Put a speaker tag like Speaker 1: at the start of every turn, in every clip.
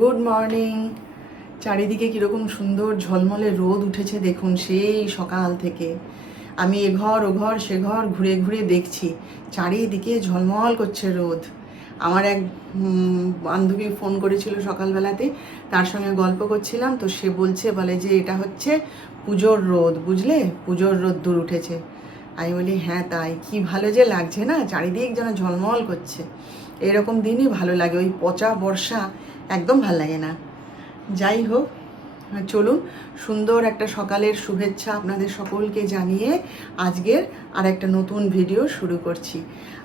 Speaker 1: Good morning চারিদিকে কীরকম সুন্দর ঝলমলে রোদ উঠেছে দেখুন সেই সকাল থেকে। আমি এ ঘর, ও ঘর, সে ঘর ঘুরে ঘুরে দেখছি। চারিদিকে ঝলমল করছে রোদ। আমার এক বান্ধবী ফোন করেছিল সকালবেলাতে, তার সঙ্গে গল্প করছিলাম, তো সে বলছে, বলে যে এটা হচ্ছে পুজোর রোদ, বুঝলে? পুজোর রোদ দূর উঠেছে। আমি বলি হ্যাঁ তাই। কি ভালো যে লাগছে না? চারিদিক যেন ঝলমল করছে। এরকম দিনই ভালো লাগে। ওই পচা বর্ষা একদম ভালো লাগে না। যাই হোক, চলুন, সুন্দর একটা সকালের শুভেচ্ছা আপনাদের সকলকে জানিয়ে আজকের আর একটা নতুন ভিডিও শুরু করছি।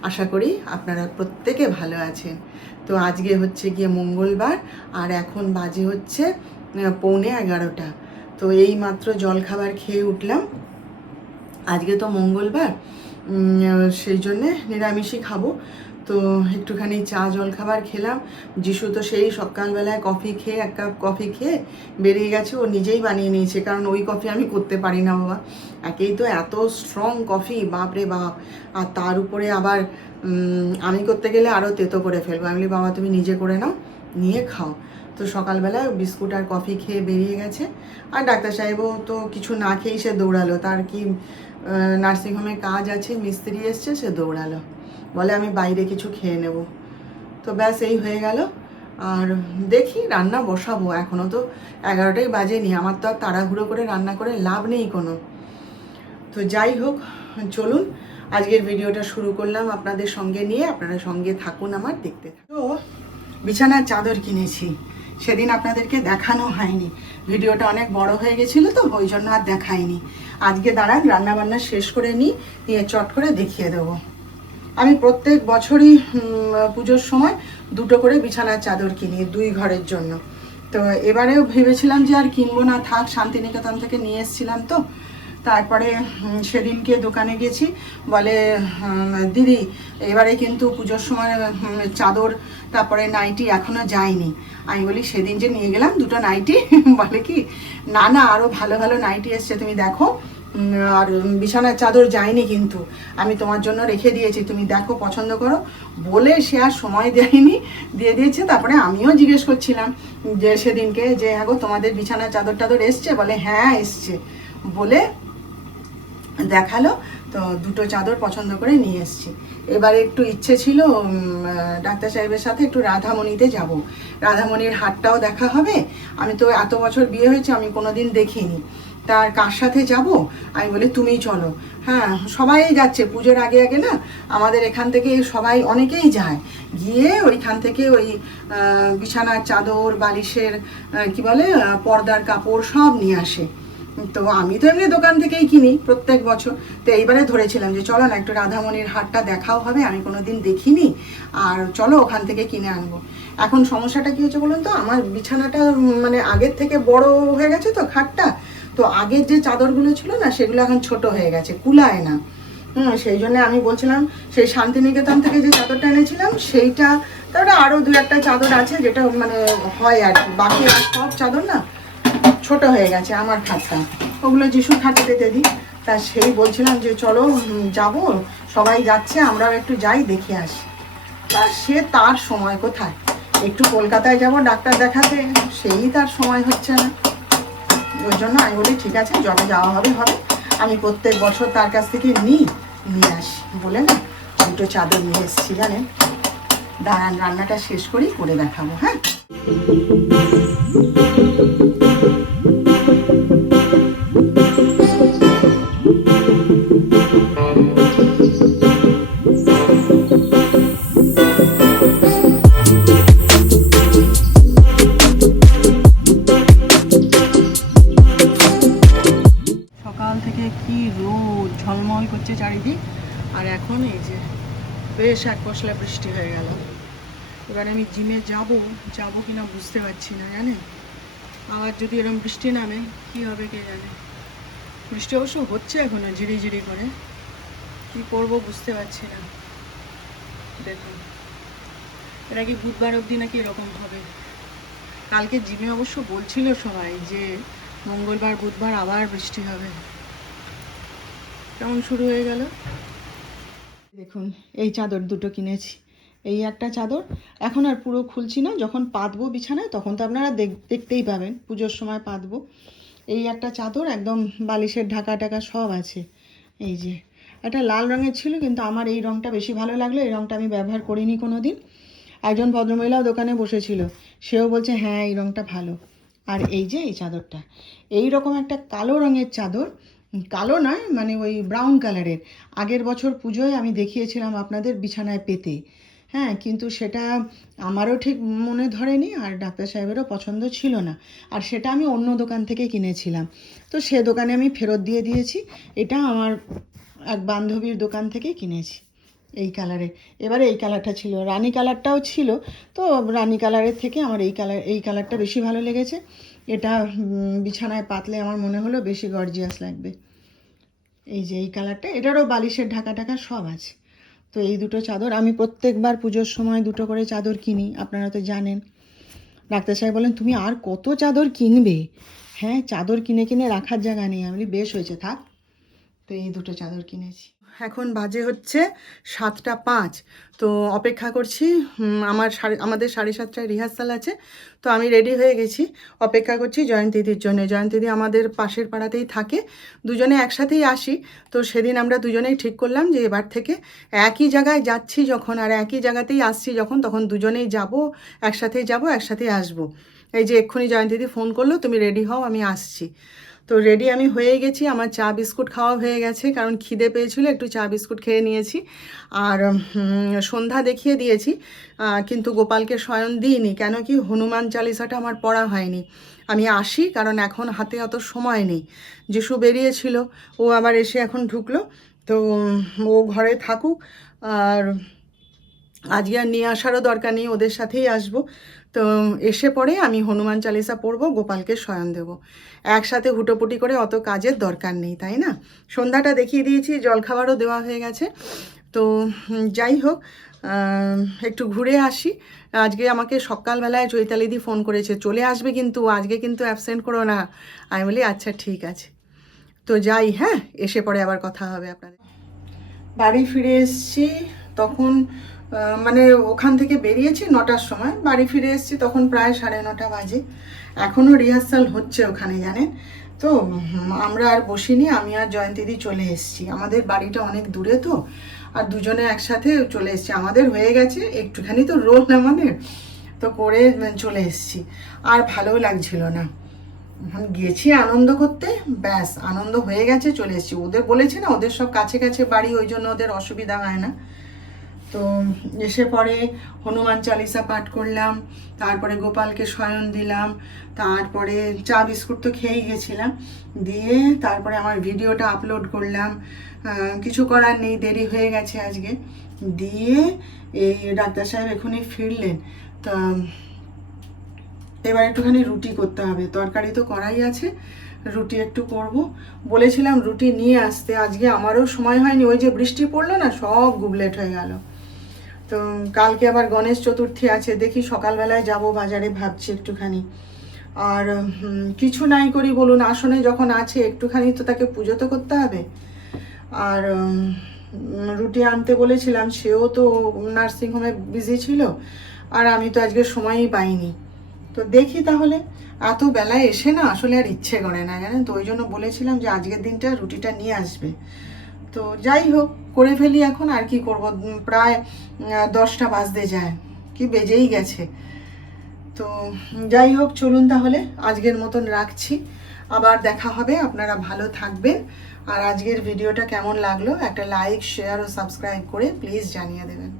Speaker 1: আশা করি আপনারা প্রত্যেকে ভালো আছেন। তো আজকে হচ্ছে গিয়ে মঙ্গলবার, আর এখন বাজে হচ্ছে পৌনে এগারোটা। তো এই মাত্র জলখাবার খেয়ে উঠলাম। আজকে তো মঙ্গলবার সেই জন্যে নিরামিষই খাব। তো একটুখানি চা, জল খাবার খেলাম। যিশু তো সেই সকালবেলায় কফি খেয়ে, এক কাপ কফি খেয়ে বেরিয়ে গেছে। ও নিজেই বানিয়ে নিয়েছে, কারণ ওই কফি আমি করতে পারি না, বাবা। একেই তো এত স্ট্রং কফি, বাপ রে বাপ। আর তার উপরে আবার আমি করতে গেলে আরও তেতো করে ফেলব। আমি বাবা, তুমি নিজে করে নাও, নিয়ে খাও। তো সকালবেলায় বিস্কুট আর কফি খেয়ে বেরিয়ে গেছে। আর ডাক্তার সাহেবও তো কিছু না খেয়েই সে দৌড়ালো। তার কি নার্সিংহোমে কাজ আছে, মিস্ত্রি এসছে, সে দৌড়ালো। বলে, আমি বাইরে কিছু খেয়ে নেব। তো ব্যাস, এই হয়ে গেল। আর দেখি রান্না বসাবো। এখনও তো এগারোটাই বাজেনি। আমার তো আর তাড়াহুড়ো করে রান্না করে লাভ নেই কোনো। তো যাই হোক, চলুন। আজকের ভিডিওটা শুরু করলাম আপনাদের সঙ্গে নিয়ে। আপনারা সঙ্গে থাকুন আমার দেখতে। তো বিছানার চাদর কিনেছি। সেদিন আপনাদেরকে দেখানো হয়নি। ভিডিওটা অনেক বড় হয়ে গেছিল তো, ওই জন্য আর দেখাইনি। আজকে দাঁড়ান রান্না বান্না শেষ করে নিই। নিয়ে চট করে দেখিয়ে দেবো। আমি প্রত্যেক বছরই পুজোর সময় দুটো করে বিছানার চাদর কিনি দুই ঘরের জন্য। তো এবারেও ভেবেছিলাম যে আর কিনবো না, থাক, শান্তিনিকেতন থেকে নিয়ে এসেছিলাম তো। তারপরে সেদিনকে দোকানে গেছি, বলে দিদি, এবারে কিন্তু পুজোর সময় চাদর, তারপরে নাইটি এখনও যায়নি। আমি বলি, সেদিন যে নিয়ে গেলাম দুটো নাইটি, বলে কি, না না আরও ভালো ভালো নাইটি এসছে, তুমি দেখো। আর বিছানার চাদর যায়নি কিন্তু। আমি তোমার জন্য রেখে দিয়েছি, তুমি দেখো, পছন্দ করো। বলে সে আর সময় দেয়নি, দিয়ে দিয়েছে, তারপরে আমিও জিজ্ঞেস করছিলাম যে সেদিনকে যে হ্যাঁ গো, তোমাদের বিছানার চাদর টাদর এসছে? বলে হ্যাঁ এসছে। বলে দেখাল, তো দুটো চাদর পছন্দ করে নিয়ে এসেছি। এবারে একটু ইচ্ছে ছিল ডাক্তার সাহেবের সাথে একটু রাধামণিতে যাব। রাধামণির হাটটাও দেখা হবে। আমি তো এত বছর বিয়ে হয়েছে, আমি কোনোদিন দেখিনি। তার কার সাথে যাব? আমি বলি তুমিই চলো। হ্যাঁ সবাই যাচ্ছে, পুজোর আগে আগে না, আমাদের এখান থেকে সবাই অনেকেই যায়। গিয়ে ওইখান থেকে ওই বিছানার চাদর, বালিশের কি বলে পর্দার কাপড় সব নিয়ে আসে। তো আমি তো এমনি দোকান থেকেই কিনি প্রত্যেক বছর। তো এইবারে ধরেছিলাম যে, চলো না, একটু রাধামণির হাটটা দেখাও হবে, আমি কোনো দিন দেখিনি। আর চলো ওখান থেকে কিনে আনব। এখন সমস্যাটা কি হচ্ছে বলুন তো? আমার বিছানাটা মানে আগের থেকে বড় হয়ে গেছে তো খাটটা। তো আগের যে চাদরগুলো ছিল না, সেগুলো এখন ছোট হয়ে গেছে, কুলায় না। হুম, সেই জন্য আমি বলছিলাম, সেই শান্তিনিকেতন থেকে যে চাদরটা এনেছিলাম, সেইটা, তারপরে আরও দু একটা চাদর আছে যেটা মানে হয় আর কি। বাকি আর সব চাদর না ছোট হয়ে গেছে, আমার খাটটা। ওগুলো যিশুর খাটে পেতে দিই। তা সেই বলছিলাম যে চলো যাব, সবাই যাচ্ছে, আমরাও একটু যাই, দেখে আসি। তা সে তার সময় কোথায়? একটু কলকাতায় যাব, ডাক্তার দেখাতে, সেই তার সময় হচ্ছে না। ওই জন্য আমি বলি, ঠিক আছে, যবে যাওয়া হবে হবে। আমি প্রত্যেক বছর তার কাছ থেকে নিই, নিয়ে আসি। বলে না, দুটো চাদর নিয়ে এসেছি, জানেন? দাঁড়ান, রান্নাটা শেষ করেই করে দেখাবো হ্যাঁ? কি রোদ, ঝলমল করছে চারিদিক। আর এখন এই যে বেশ এক পশলা বৃষ্টি হয়ে গেল। এবারে আমি জিমে যাব যাব কিনা বুঝতে পারছি না, জানেন? আবার যদি এরকম বৃষ্টি নামে, কি হবে কে জানে? বৃষ্টি অবশ্য হচ্ছে এখনও ঝিরি ঝিরি করে। কি করব বুঝতে পারছি না। দেখুন। এটা কি বুধবার অবধি নাকি এরকম হবে? কালকে জিমে অবশ্য বলছিল সবাই যে মঙ্গলবার, বুধবার আবার বৃষ্টি হবে। কেমন শুরু হয়ে গেল? দেখুন, এই চাদর দুটো কিনেছি। এই একটা চাদর এখন আর পুরো খুলছি না, যখন পাতবো বিছানায় তখন তো আপনারা দেখ- দেখতেই পাবেন, পুজোর সময় পাতবো। এই একটা চাদর একদম বালিশের ঢাকা টাকা সব আছে। এই যে একটা লাল রঙের ছিল, কিন্তু আমার এই রঙটা বেশি ভালো লাগল, এই রঙটা আমি ব্যবহার করিনি কোনো দিন একজন ভদ্রমহিলাও দোকানে বসেছিল, সেও বলছে হ্যাঁ এই রঙটা ভালো। আর এই যে, এই চাদরটা। এই রকম একটা কালো রঙের চাদর কালো নয় মানে ওই ব্রাউন কালারের আগের বছর পুজোয় আমি দেখিয়েছিলাম আপনাদের বিছানায় পেতে। হ্যাঁ কিন্তু সেটা আমারও ঠিক মনে ধরেনি আর ডাক্তার সাহেবেরও পছন্দ ছিল না। আর সেটা আমি অন্য দোকান থেকে কিনেছিলাম। তো সে দোকানে আমি ফেরত দিয়ে দিয়েছি। এটা আমার এক বান্ধবীর দোকান থেকে কিনেছি। এই কালারে এবারে এই কালারটা ছিল। রানী কালারটাও ছিল। তো রানী কালারের থেকে আমার এই কালার এই কালারটা বেশি ভালো লেগেছে। এটা বিছানায় পাতলে আমার মনে হলো বেশি গর্জিয়াস লাগবে। এই যে এই কালারটা এটারও বালিশের ঢাকা ঢাকা সব আছে। তো এই দুটো চাদর, আমি প্রত্যেকবার পুজোর সময় দুটো করে চাদর কিনি, আপনারা তো জানেন। ডাক্তার সাহেব বলেন, তুমি আর কত চাদর কিনবে? হ্যাঁ চাদর কিনে কিনে রাখার জায়গা নেই। আমি বেশ হয়েছে, থাক। তো এই দুটো চাদর কিনেছি। এখন বাজে হচ্ছে সাতটা পাঁচ। তো অপেক্ষা করছি আমার সাড়ে, আমাদের সাড়ে সাতটায় রিহার্সাল আছে। তো আমি রেডি হয়ে গেছি, অপেক্ষা করছি জয়ন্তীদির জন্য। জয়ন্তীদি আমাদের পাশের পাড়াতেই থাকে, দুজনে একসাথেই আসি। তো সেদিন আমরা দুজনেই ঠিক করলাম যে এবার থেকে একই জায়গায় যাচ্ছি যখন, আর একই জায়গাতেই আসছি যখন, তখন দুজনেই যাব, একসাথেই যাব, একসাথেই আসব। এই যে এক্ষুনি জয়ন্তীদি ফোন করল, তুমি রেডি হও, আমি আসছি। তো রেডি আমি হয়ে গেছি, আমার চা বিস্কুট খাওয়া হয়ে গেছে, কারণ খিদে পেয়েছিল, একটু চা বিস্কুট খেয়ে নিয়েছি। আর সন্ধ্যা দেখিয়ে দিয়েছি কিন্তু গোপালকে শয়ন দিইনি, কেন কি হনুমান চালিসাটা আমার পড়া হয়নি। আমি আসি, কারণ এখন হাতে অত সময় নেই। যিশু বেরিয়েছিল, ও আবার এসে এখন ঢুকলো, তো ও ঘরে থাকুক, আর আজকে আর নিয়ে আসারও দরকার নেই, ওদের সাথেই আসব। তো এসে পরে আমি হনুমান চালিসা পড়ব, গোপালকে শয়ন দেবো। একসাথে হুটোপুটি করে অত কাজের দরকার নেই, তাই না? সন্ধ্যাটা দেখিয়ে দিয়েছি জলখাবারও দেওয়া হয়ে গেছে। তো যাই হোক একটু ঘুরে আসি। আজকে আমাকে সকালবেলায় চৈতালিদি ফোন করেছে, চলে আসবে কিন্তু, আজকে কিন্তু অ্যাবসেন্ট করো না। আমি বলি আচ্ছা ঠিক আছে। তো যাই হ্যাঁ এসে পরে আবার কথা হবে আপনাদের। বাড়ি ফিরে এসছি, তখন মানে ওখান থেকে বেরিয়েছি নটার সময়। বাড়ি ফিরে এসেছি তখন প্রায় সাড়ে নটা বাজে। এখনও রিহার্সাল হচ্ছে ওখানে, জানেন? তো আমরা আর বসিনি, আমি আর জয়ন্তীদি চলে এসেছি। আমাদের বাড়িটা অনেক দূরে তো, আর দুজনে একসাথে চলে এসেছি। আমাদের হয়ে গেছে একটুখানি তো রোল আমাদের, তো করে চলে এসেছি। আর ভালো লাগছিল না। এখন গেছি আনন্দ করতে, ব্যাস, আনন্দ হয়ে গেছে, চলে এসেছি। ওদের বলেছে না, ওদের সব কাছে কাছে বাড়ি, ওই জন্য ওদের অসুবিধা হয় না। তো এসে পরে হনুমান চালিসা পাঠ করলাম, তারপরে গোপালকে শয়ন দিলাম, তারপরে চা বিস্কুট তো খেয়েই গেছিলাম, দিয়ে তারপরে আমার ভিডিওটা আপলোড করলাম। কিছু করার নেই, দেরি হয়ে গেছে আজকে। দিয়ে এই ডাক্তার সাহেব এখনই ফিরলেন। তা, এবার একটুখানি রুটি করতে হবে, তরকারি তো করাই আছে, রুটি একটু করব। বলেছিলাম রুটি নিয়ে আসতে, আজকে আমারও সময় হয়নি, ওই যে বৃষ্টি পড়ল না, সব গুবলেট হয়ে গেল। তো কালকে আবার গণেশ চতুর্থী আছে, দেখি সকালবেলায় যাব বাজারে ভাবছি একটুখানি। আর কিছু নাই করি বলুন, আসনে যখন আছে একটুখানি তো তাকে পুজো তো করতে হবে। আর রুটি আনতে বলেছিলাম, সেও তো নার্সিংহোমে বিজি ছিল, আর আমি তো আজকে সময়ই পাইনি। তো দেখি তাহলে, এত বেলায় এসে না আসলে আর ইচ্ছে করে না, জানেন তো? ওই জন্য বলেছিলাম যে আজকের দিনটা রুটিটা নিয়ে আসবে। তো যাই হোক, করে ফেলি এখন, আর কি করব? প্রায় দশটা বাজতে যায়। কি বেজেই গেছে। তো যাই হোক, চলুন তাহলে, আজকের মতন রাখছি। আবার দেখা হবে, আপনারা ভালো থাকবেন। আর আজকের ভিডিওটা কেমন লাগল, একটা লাইক, শেয়ার ও সাবস্ক্রাইব করে প্লিজ জানিয়ে দেবেন।